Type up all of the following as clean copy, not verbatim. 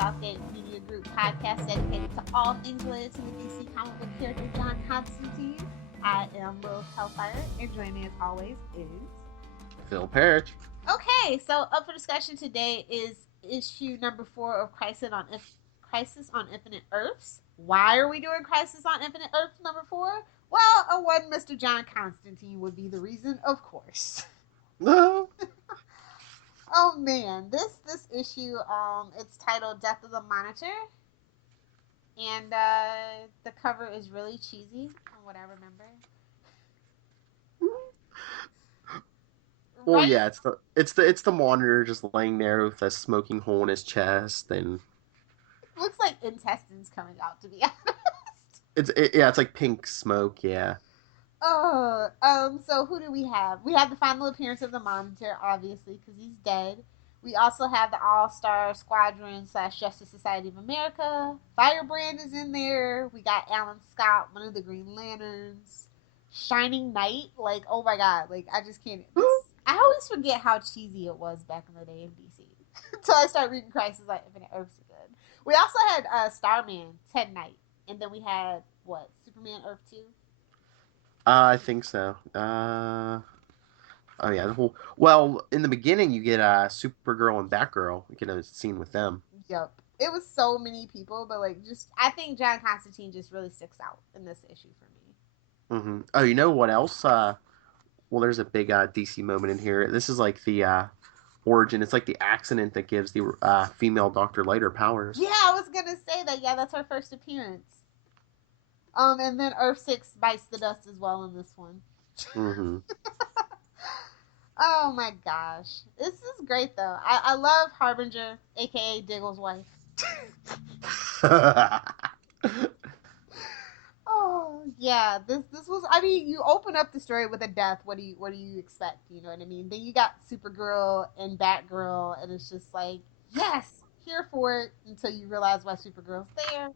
Southgate Media Group podcast dedicated to all things related to the DC comic book character John Constantine. I am Lilith Hellfire, and joining me as always is Phil Parrish. Okay, so up for discussion today is issue number 4 of Crisis on Infinite Earths. Why are we doing Crisis on Infinite Earths number 4? Well, a one Mr. John Constantine would be the reason, of course. No. Oh man, this issue, it's titled Death of the Monitor. And the cover is really cheesy, from what I remember. Well, yeah, it's the monitor just laying there with a smoking hole in his chest, and it looks like intestines coming out. To be honest, it's like pink smoke. Yeah. So who do we have? We have the final appearance of the Monitor, obviously, because he's dead. We also have the All-Star Squadron / Justice Society of America. Firebrand is in there. We got Alan Scott, one of the Green Lanterns. Shining Knight, like, oh my god, like, I just can't. I always forget how cheesy it was back in the day in DC. Until I start reading Crisis on Infinite Earths again. We also had Starman, Ted Knight. And then we had, Superman Earth 2? I think so. Oh yeah. Well, in the beginning, you get Supergirl and Batgirl. You get a scene with them. Yep. It was so many people, but I think John Constantine just really sticks out in this issue for me. Mm-hmm. Oh, you know what else? Well, there's a big DC moment in here. This is like the origin. It's like the accident that gives the female Dr. Light her powers. Yeah, I was gonna say that. Yeah, that's her first appearance. And then Earth 6 bites the dust as well in this one. Mm-hmm. Oh my gosh. This is great though. I love Harbinger, aka Diggle's wife. Oh yeah, this was. I mean, you open up the story with a death. What do you expect? You know what I mean? Then you got Supergirl and Batgirl, and it's just like, yes, here for it until you realize why Supergirl's there.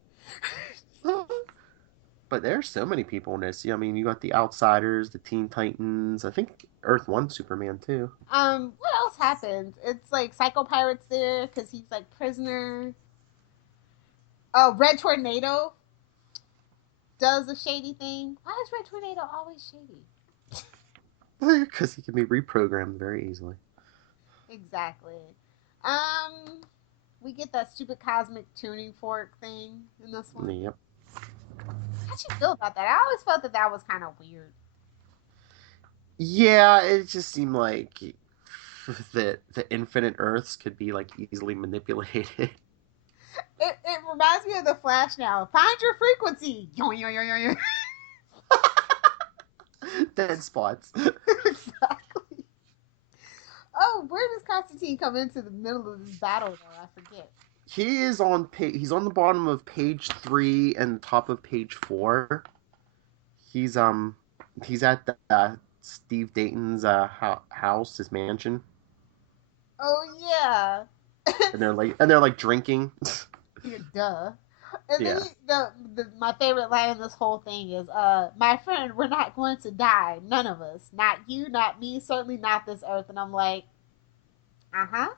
But there's so many people in this. I mean, you got the Outsiders, the Teen Titans. I think Earth 1 Superman too. What else happens? It's like Psycho Pirate's there because he's like prisoner. Oh, Red Tornado does a shady thing. Why is Red Tornado always shady? Because he can be reprogrammed very easily. Exactly. We get that stupid cosmic tuning fork thing in this one. Yep. How'd you feel about that? I always felt that was kind of weird. Yeah, it just seemed like the infinite Earths could be like easily manipulated. It reminds me of the Flash now. Find your frequency. Dead spots. Exactly. Oh, where does Constantine come into the middle of this battle though? I forget. He is on he's on the bottom of page 3 and the top of page 4. He's at the Steve Dayton's house, his mansion. Oh yeah. and they're like drinking. Yeah, duh. And then my favorite line in this whole thing is, my friend, we're not going to die. None of us. Not you, not me, certainly not this earth. And I'm like, uh-huh.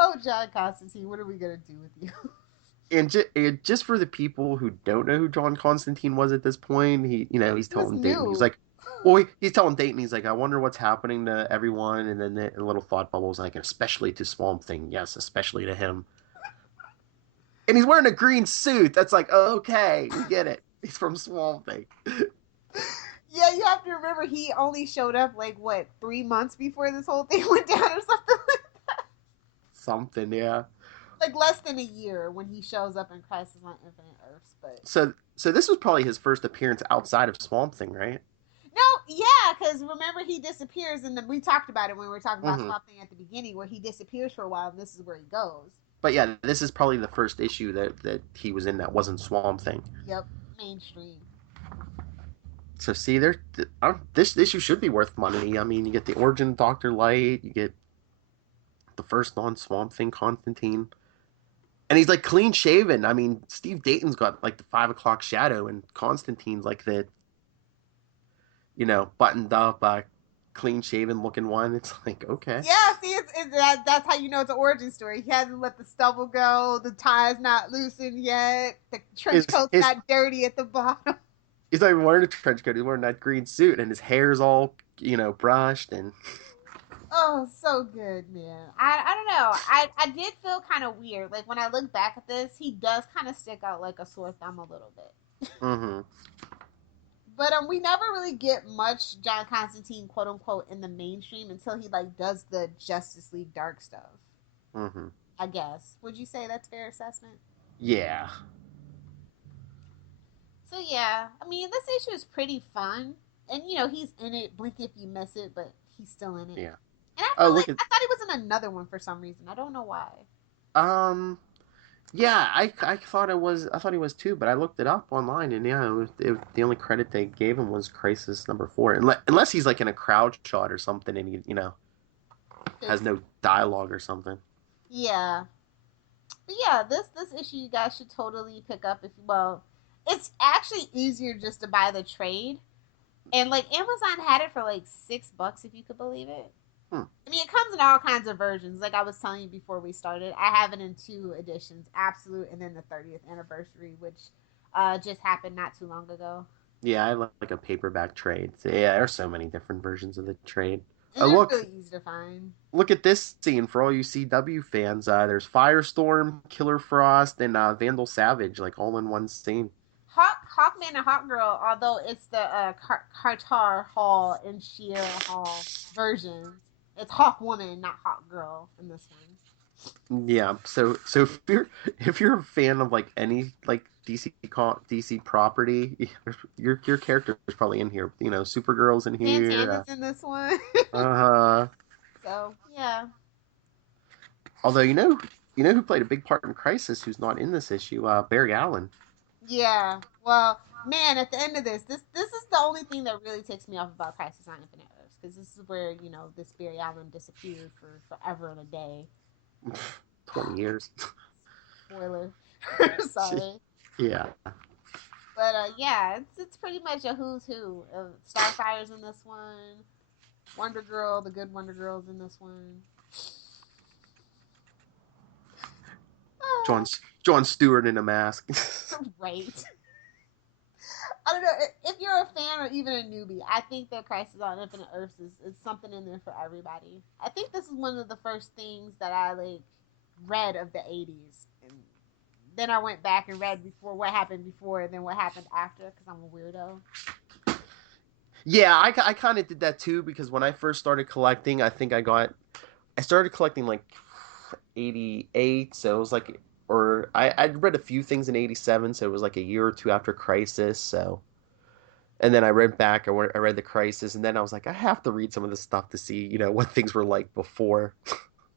Oh, John Constantine, what are we going to do with you? And just for the people who don't know who John Constantine was at this point, he's telling Dayton, he's like, he's telling Dayton, he's like, I wonder what's happening to everyone. And then a little thought bubbles like, especially to Swamp Thing. Yes, especially to him. And he's wearing a green suit. That's like, oh, okay, we get it. He's from Swamp Thing. Yeah, you have to remember he only showed up 3 months before this whole thing went down or something like that. Something, yeah. Like less than a year when he shows up in Crisis on Infinite Earths, but so this was probably his first appearance outside of Swamp Thing, right? No, yeah, because remember he disappears, and we talked about it when we were talking about Swamp Thing at the beginning, where he disappears for a while, and this is where he goes. But yeah, this is probably the first issue that he was in that wasn't Swamp Thing. Yep, mainstream. So see, this issue should be worth money. I mean, you get the origin of Dr. Light, you get the first non-Swamp Thing Constantine. And he's like clean shaven. I mean, Steve Dayton's got like the 5 o'clock shadow, and Constantine's like the, buttoned up, clean shaven looking one. It's like, okay. Yeah, see, That's how you know it's an origin story. He hasn't let the stubble go. The tie's not loosened yet. The trench His coat's his not dirty at the bottom. he's not even wearing a trench coat. He's wearing that green suit, and his hair's all brushed and. Oh, so good, man. I don't know. I did feel kind of weird. Like when I look back at this, he does kind of stick out like a sore thumb a little bit. Mm-hmm. But we never really get much John Constantine, quote unquote, in the mainstream until he like does the Justice League Dark stuff. Mm-hmm. I guess. Would you say that's fair assessment? Yeah. So yeah, I mean this issue is pretty fun, and he's in it. Blink if you miss it, but he's still in it. Yeah. And I Oh, felt look like at I thought he was in another one for some reason. I don't know why. um. Yeah, I thought it was I thought he was too, but I looked it up online, and yeah, the only credit they gave him was Crisis #4, unless he's like in a crowd shot or something, and he has no dialogue or something. Yeah, but yeah, this issue you guys should totally pick up if well, it's actually easier just to buy the trade, and like Amazon had it for like $6 if you could believe it. Hmm. I mean, it comes in all kinds of versions. Like I was telling you before we started, I have it in two editions: Absolute and then the 30th anniversary, which just happened not too long ago. Yeah, I like a paperback trade. So, yeah, there's so many different versions of the trade. And Oh, they're look, really easy to find. look at this scene for all you CW fans. There's Firestorm, Killer Frost, and Vandal Savage, like all in one scene. Hawkman and Hawkgirl, although it's the Carter Hall and Sheer Hall versions, it's Hawkwoman, not Hawkgirl in this Yeah, so if you're a fan of like any like DC property, your character is probably in here. Supergirl's in one. here. Santana's in this one. Uh, So yeah, although you know who played a big part in Crisis, who's not in this issue? Barry Allen. yeah. Well, man, at the end of this is the only thing that really takes me off about Crisis on Infinite Earths because this is where this Barry Allen disappeared for forever and a day. 20 years. Spoiler. Sorry. Yeah. But yeah, it's pretty much a who's who. Starfire's in this one. Wonder Girl, the good Wonder Girl's in this one. John John Stewart in a mask. Right. I don't know if you're a fan or even a newbie. I think that Crisis on Infinite Earths is something in there for everybody. I think this is one of the first things that I like read of the '80s, and then I went back and read before what happened before, and then what happened after because I'm a weirdo. Yeah, I kind of did that too because when I first started collecting, I started collecting like 88, so it was like, or I'd read a few things in 87, so it was like a year or two after Crisis, so. And then I read back, I read the Crisis, and then I was like, I have to read some of this stuff to see, what things were like before.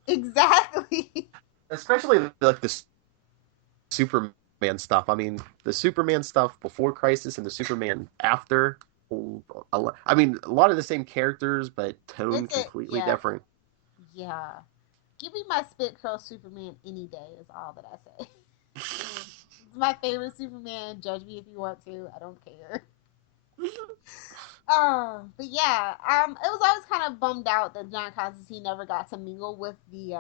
Exactly. Especially like the Superman stuff. I mean, the Superman stuff before Crisis and the Superman after. I mean, a lot of the same characters, but tone It's it. completely Yeah. different. Yeah. Give me my spit curl Superman any day is all that I say. It's my favorite Superman. Judge me if you want to. I don't care. But yeah, it was always kind of bummed out that John Constantine never got to mingle with the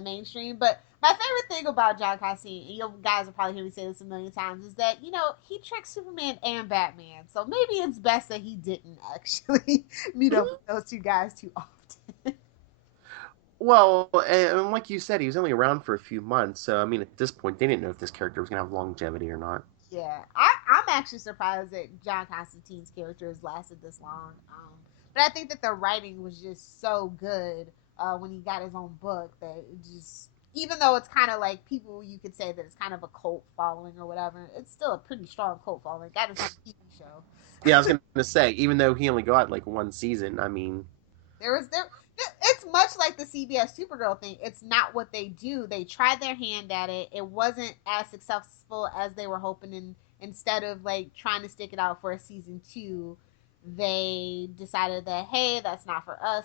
mainstream. But my favorite thing about John Constantine, and you guys will probably hear me say this a million times, is that he tricked Superman and Batman. So maybe it's best that he didn't actually meet up with those two guys too often. Well, and like you said, he was only around for a few months, so I mean, at this point, they didn't know if this character was gonna have longevity or not. Yeah, I'm actually surprised that John Constantine's character has lasted this long. But I think that the writing was just so good when he got his own book that it just, even though it's kind of like people, you could say that it's kind of a cult following or whatever, it's still a pretty strong cult following. Got his own TV Yeah, I show. was gonna say, even though he only got like one season, I mean, there. It's much like the CBS Supergirl thing. It's not what they do. They tried their hand at it. It wasn't as successful as they were hoping. And instead of like trying to stick it out for a season two, they decided that hey, that's not for us.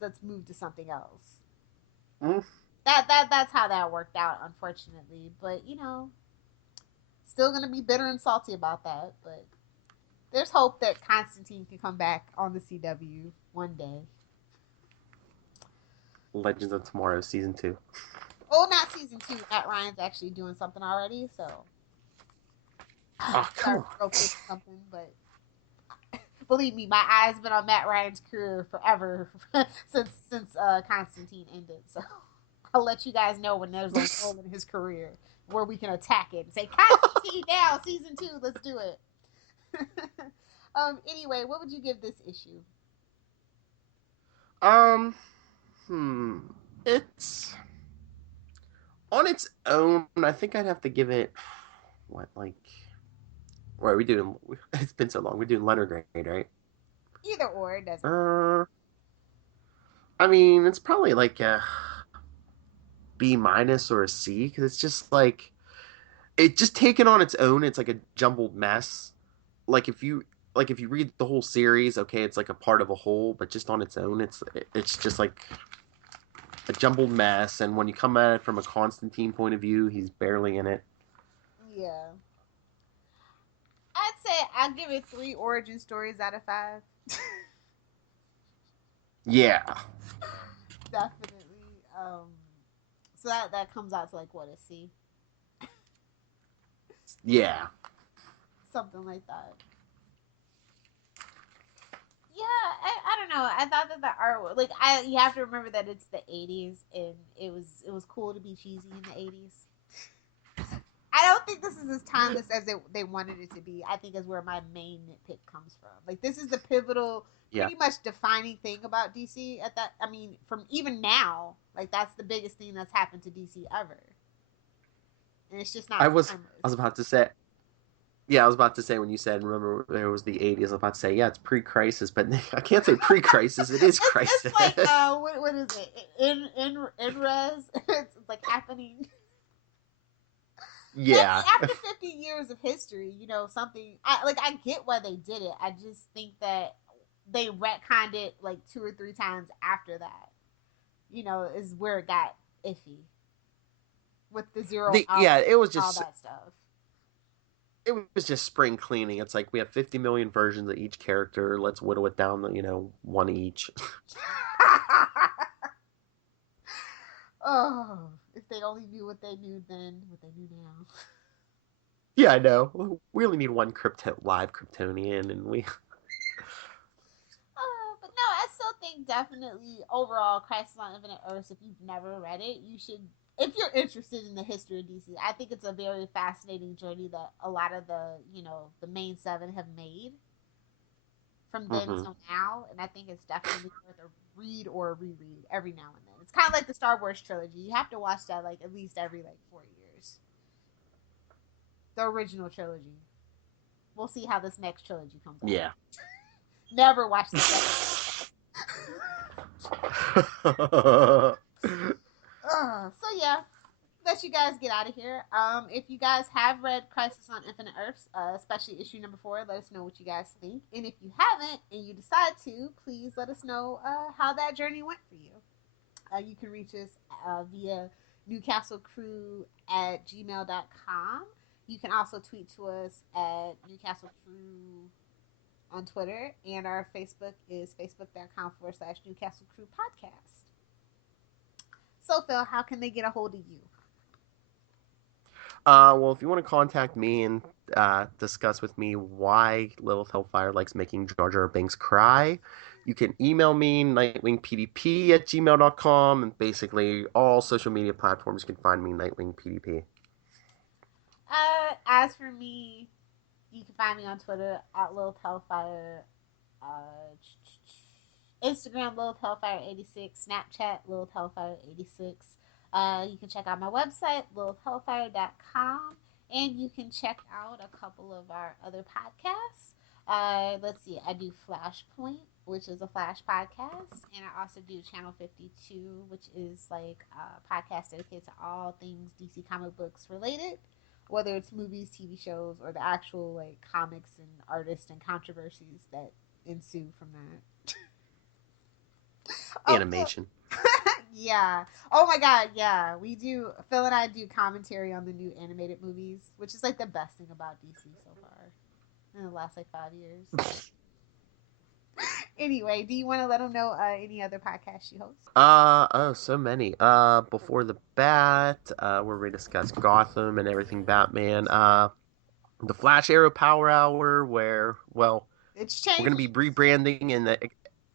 Let's move to something else. mm, That's how that worked out, unfortunately. But still gonna be bitter and salty about that. But there's hope that Constantine can come back on the CW one day. Legends of Tomorrow season 2. Oh, not season 2. Matt Ryan's actually doing something already, so Oh, come sorry on. to go pitch something, but believe me, my eyes been on Matt Ryan's career forever since Constantine ended. So I'll let you guys know when there's a lull in his career where we can attack it and say Constantine now, season 2, let's do it. Anyway, what would you give this issue? Um, it's on its own. I think I'd have to give it what, like, what are we doing? It's been so long. We're doing letter grade, right? Either or, it doesn't. I mean, it's probably like a B minus or a C because it's just like it just taken on its own. It's like a jumbled mess. Like if you read the whole series, okay, it's like a part of a whole, but just on its own, it's just like a jumbled mess. And when you come at it from a Constantine point of view, he's barely in it. Yeah. I'd say I'll give it 3 origin stories out of 5. Yeah, Definitely. So that comes out to like what, a C? yeah. Something like that. Yeah, I don't know. I thought that the art, like, you have to remember that it's the '80s and it was cool to be cheesy in the '80s. I don't think this is as timeless as they wanted it to be. I think is where my main nitpick comes from. Like, this is the pivotal, Yeah. pretty much defining thing about DC at that. I mean, from even now, like, that's the biggest thing that's happened to DC ever, and it's just I not was timeless. I was about to say Yeah, I was about to say when you said remember there was the '80s. I was about to say yeah, it's pre-crisis, but I can't say pre-crisis. It is It's like crisis. what is it, in res? It's like happening. But I Yeah, mean, after 50 years of history, something I get why they did it. I just think that they retconned it like 2 or 3 times after that. Is where it got iffy with the zero yeah, hours it was and all just that stuff. it was just spring cleaning. It's like we have 50 million versions of each character. Let's whittle it down to one each. Oh, if they only knew what they knew then, what they knew now. Yeah, I know. We only need one live Kryptonian, and we. But no, I still think definitely overall, Crisis on Infinite Earths. If you've never read it, you should. If you're interested in the history of DC, I think it's a very fascinating journey that a lot of the main 7 have made from then Mm-hmm. till now, and I think it's definitely worth a read or a reread every now and then. It's kind of like the Star Wars trilogy. You have to watch that like at least every like 4 years. The original trilogy. We'll see how this next trilogy comes out. Yeah. Never watch the second. So yeah, let you guys get out of here. If you guys have read Crisis on Infinite Earths, especially issue number 4, let us know what you guys think. And if you haven't and you decide to, please let us know how that journey went for you. You can reach us via newcastlecrew@gmail.com. You can also tweet to us at newcastlecrew on Twitter, and our Facebook is facebook.com/Newcastle Crew Podcast. So, Phil, how can they get a hold of you? Well, if you want to contact me and discuss with me why Lilith Hellfire likes making Jar Jar Binks cry, you can email me, nightwingpdp@gmail.com, and basically all social media platforms you can find me, nightwingpdp. As for me, you can find me on Twitter at Lil Hellfire, uh, Instagram Lil Hellfire 86, Snapchat Lil Hellfire 86. You can check out my website lilhellfire.com, and you can check out a couple of our other podcasts. Let's see, I do Flashpoint, which is a Flash podcast, and I also do Channel 52, which is like a podcast dedicated to all things DC comic books related, whether it's movies, TV shows, or the actual like comics and artists and controversies that ensue from that. Oh, Animation. yeah. Oh my god, yeah. We do. Phil and I do commentary on the new animated movies, which is like the best thing about DC so far in the last like 5 years. Anyway, do you want to let them know any other podcasts you host? Oh, so many. Before the Bat, where we discuss Gotham and everything Batman. The Flash Arrow Power Hour, where, well, it's we're going to changed. be rebranding and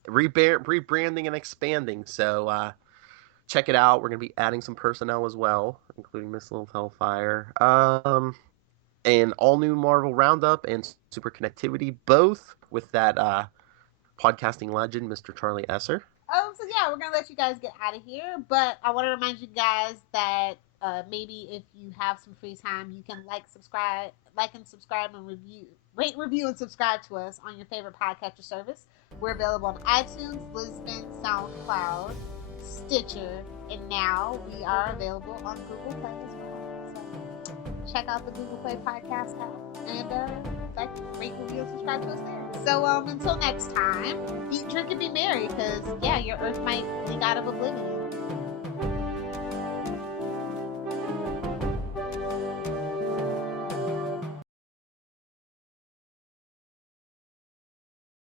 rebranding and expanding. So check it out. We're going to be adding some personnel as well, including Miss Little Hellfire. An all new Marvel Roundup and Super Connectivity, both with that podcasting legend, Mr. Charlie Esser. So yeah, we're gonna let you guys get out of here, but I want to remind you guys that maybe if you have some free time, you can like and subscribe and rate, review, and subscribe to us on your favorite podcatcher service. We're available on iTunes, Lisbon, SoundCloud, Stitcher, and now we are available on Google Play as well. So check out the Google Play podcast app and rate, review, and subscribe to us there. So until next time, eat, drink, and be merry, because yeah, your Earth might leak out of oblivion.